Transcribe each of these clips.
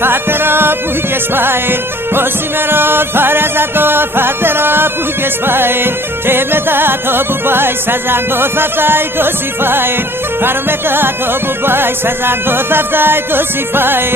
φάτερο που είχες πάει. Ως σήμερα φάραζα το φάτερο που είχες πάει. Και μετά το που πάει σαν το θα φτάει το σιφάι. Αρ μετά το που πάει σαν το θα φτάει το σιφάι.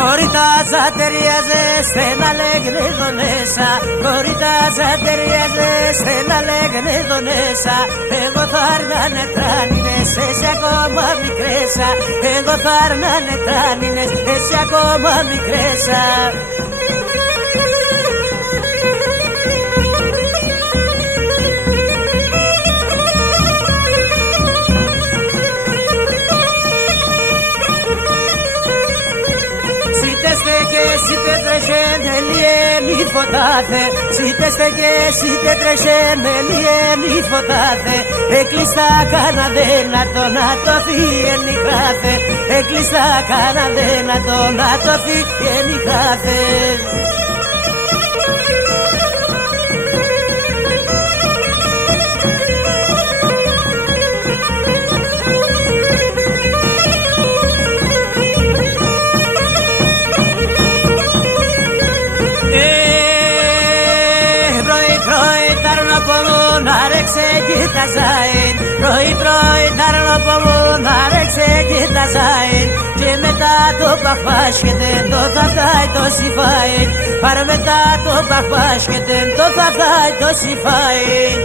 Κορίτα ζατεριάζε στένα λέγνε δονέσα. Κορίτα ζατεριάζε στένα λέγνε δονέσα. Εγώ θα έρνανε τράνινες, εσύ ακόμα μικρέσα. Εγώ θα έρνανε τράνινες, εσύ ακόμα μικρέσα. Si te trešen mi fotate, si te stege, si te trešen mi fotate. Εκλειστά καναδένα το να το φύγει κάθε. Εκλειστά καναδένα το να το φύγει κάθε. Πρωί ταρνοπομούν άρεξε και τα ζάιν. Και μετά το παχπάσχεται το θα φτάει το σιφάιν. Παρ' μετά το παχπάσχεται το θα φτάει το σιφάιν.